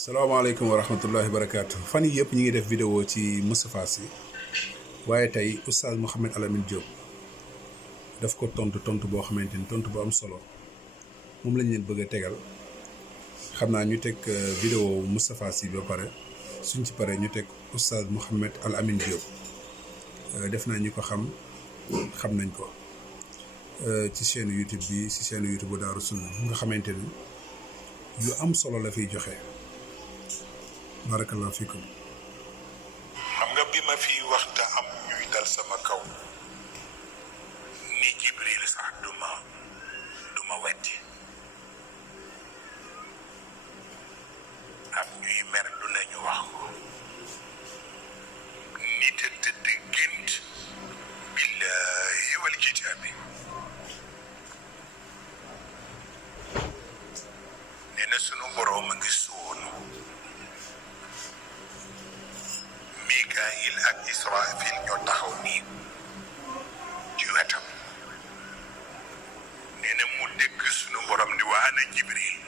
salaamaaleykum wa rahmatullahi wa barakaatu fan yii yëpp ñu ngi def vidéo ci Moustapha Sy waaye tey oustaz Mouhamed Al Amine Diop daf ko tontu boo xamante ni tontu bu am solo moom lañ leen bëgg a tegal xam naa ñu teg vidéo Moustapha Sy ba pare suñ ci paree ñu teg oustaz Mouhamed Al Amine Diop def naa ñu ko xam nañ ko ci chaîne YouTube bi ci chaîne YouTube bu Daaru Sunna nga xamante ni yu am solo la fiy joxe. barakallahu fikum. xam nga bi ma fi waxta am ñuy dal sama kaw ni Jibril sax duma wetti am ñuy mer lu nañu wax ko nit a tëdd gént billahi wal kitaabi nee na sunu boroom a ngi suunu Mikaayil ak Israafil ñoo taxaw nii ci wetam nee na mu dégg sunu borom ni waa ana Jibril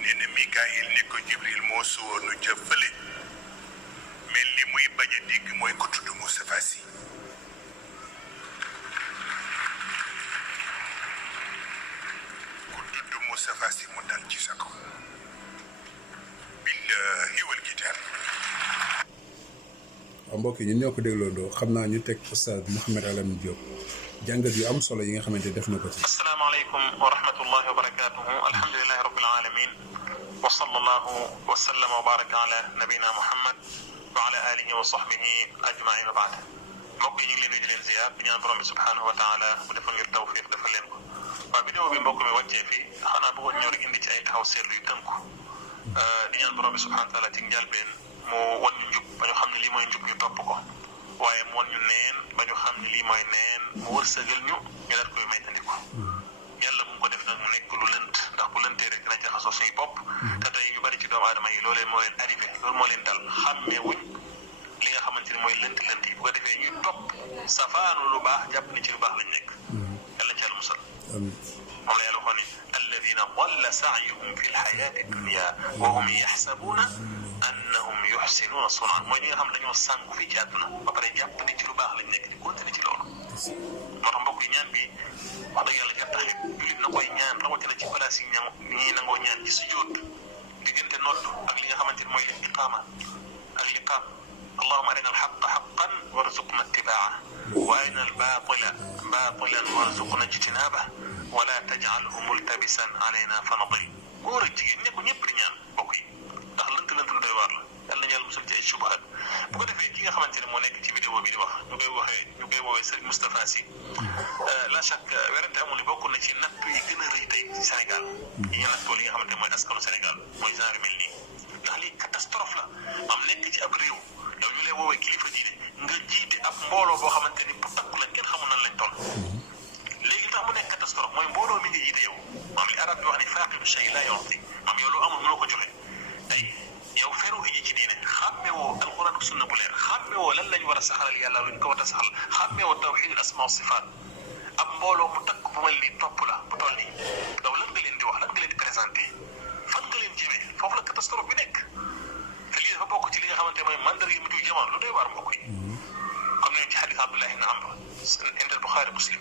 nee na Mikaayil ni ko Jibril moo suwoonu ca fële mais li muy bañ a dégg mooy ko tudd Moustapha Sy ku tudd Moustapha Sy mu dal ci sa kaw waaw mbokk yi ñun ñoo ko dégloondoo xam naa ñu teg oustaz Mouhamed Al Amine Diop jàngat yu am solo yi nga xamante def na ko ci. asalaamaaleykum wa rahmatullahi wa barakatuhu alhamdulilahi rabbil alamin wa sallallahu wa sallama wa baraka ala nabina muhammad wa ala alihi wa sahbihi ajmain wa baad mbokk yi ñu ngi leen di leen ziar di ñaan borom bi subhanahu wa taala bu defal ngir tawfiq defal leen ko waaw vidéo bi mbokk mi wàccee fii xanaa bëggoon ñëw rek indi ci ay taxaw seetlu yu tënku di ñaan borom bi subhanahu wa taala ci njëlbeen mu wan ñu njub ba ñu xam ne lii mooy njub ñu topp ko waaye mu wan ñu neen ba ñu xam ne lii mooy neen mu wërsëgal ñu daal koy maytandiko yàlla bu mu ko def nag mu nekk lu lënt ndax bu lëntee rek dina jaxasoo suñu bopp te tey ñu bari ci doomu aadama yi loolee moo leen arrivé loolu moo leen dal xàmmee wuñ li nga xamante ni mooy lënt yi bu ko defee ñuy topp safaanu lu baax jàpp ni ci lu baax lañ nekk yàlla ci yàlla musal moom la yàlla waxoon ni alladina dalla saayuhum fi lxayaati dunia wa hum yaxsabuuna annahum yuxsinuuna sunaa mooy ñi nga xam dañoo sànku fii ci àdduna ba pare jàpp ni ci lu baax lañ nekk di continuer ci loolu moo tax mbokk yi ñaan bi wax dëgg yàlla jar taxit julit na koy ñaan rawatina ci place yi ñi nangoo ñaan ci sujjóot diggante nodd ak li nga xamante ni mooy iqaama ak liqaam allahuma arina alxaqa xaqan warzuqna ittibaa wa arina albatila batilan warzuqna ijtinaaba wala tajalhu multabisan alayna fa nadil góor ak jigéen ñëpp di ñaan mbokk yi ndax lënt lu doy waar la yàlla na yàlla musal ci ay subahat bu ko defee ki nga xamante ne moo nekk ci vidéo bi di wax ñu koy woowee Serigne Moustapha Sy la chaque werante amul ni bokk na ci nattu yi gën a rëy tey ci Sénégal yi ñu nattoo li nga xamante ne mooy askanu Sénégal mooy genre mel nii ndax lii catastrophe la am nekk ci ab réew yow ñu lay woowee kilifa diine nga jiite ab mbooloo boo xamante ni bu takku la kenn xamul nan lañ toll léegi tax mu nekk catastrophe mooy mbooloo mi nga jiite yow maam li arab di wax ni faaqidu shay laa yu'ti maam yow loo amul mënoo ko joxe tey yow feru iji ci diine xàmmewoo alquran ak sunna bu leer xàmmewoo lan lañ war a saxalal yàlla luñ ko war a saxal xàmmewoo tawxiidul asmaa wa sifaat ab mbooloo mu takk bu mel ni topp la bu toll nii yow lan nga leen di wax lan nga leen di présenté fan nga leen jëmee foofu la catastrophe bi nekk te lii dafa bokk ci li nga xamante mooy mandarga yi mu tuuti jamono lu doy waar mbokk yi comme ni ci xadis Abdullah ibn Amr inda Buxaari Muslim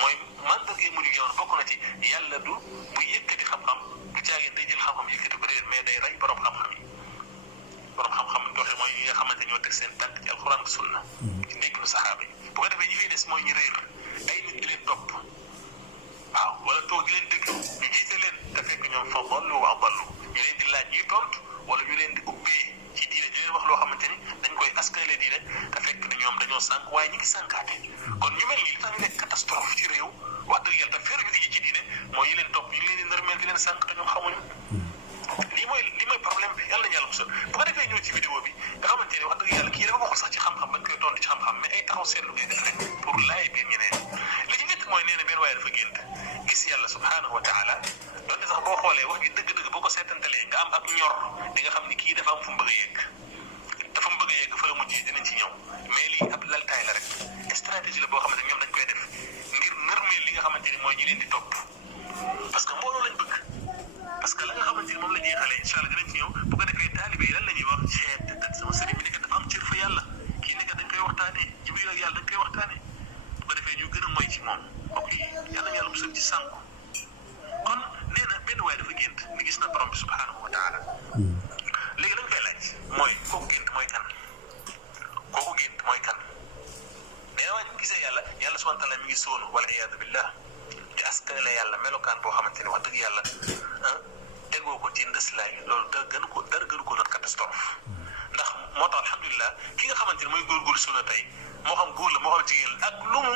mooy mandarga yi mujj jamono bokk na ci yàlla du bu yëkkati xam-xam du caagin day jël xam-xam yëkkati ko mais day rey borom xam-xam yi borom xam-xam ñu waxee mooy ñi nga xamante ñoo teg seen tànk ci alxuraan ak sunna ci ndéglu saxaaba yi bu ko defee ñi fay des mooy ñu réer ay nit di leen topp waaw wala toog di leen déglu ñu jiite leen te fekk ñoom fa dallu wa dallu ñu leen di laaj ñuy tontu wala ñu leen di ubbee ci diine di leen wax loo xamante ni dañ koy askale diine te fekk na ñoom dañoo sànq waaye ñu ngi sànkaate kon ñu mel nii li tax ñu nekk catastrophe ci réew wax dëgg yàlla te feer ñu iji ci diine mooy yi leen topp ñu leen di nërmeel di leen sànq te ñoom xamuñu lii mooy problème bi yàlla nañu yàlla musal bu ko defee ñëw ci vidéo bi nga xamante ni wax dëgg yàlla kii dafa waxul sax ci xam-xam bañ koy tontu ci xam-xam mais ay taxaw seetlu ngay def rek pour laay biir ñeneen li ci njëkk mooy nee na benn waaye dafa gént gis yàlla subhanahu wa taala donte sax boo xoolee wax ji dëgg-dëgg boo ko seetantalee nga am ak ñor di nga xam ni kii dafa am fu mu bëgg a yegg dafa mu bëgg a yegg fa la mujjee dinañ ci ñëw mais lii ab laltaay la rek stratégie la boo xamante ñoom dañ koy def ngir nërmeel li nga xamante ni mooy ñi leen di topp parce que mbooloo lañ bëgg moom mbokk yi yàlla yàlla musal ci sànku kon nee na benn waay dafa gént ni gis na borom bi subhanahu wa taala léegi lañ koy laaj mooy kooku gént mooy kan nee na waaye bu gisee yàlla subhanahu wa taala mi ngi sóonu wala iyaadu billah di askan la yàlla melokaan boo xamante ni wax dëgg yàlla tegoo ko ci ndëslaay loolu dara gënu ko doon catastrophe ndax moo tax alhamdulilah ki nga xamante ni mooy góorgóorlu sunna tey moo xam góor la moo xam jigéen la ak lu mu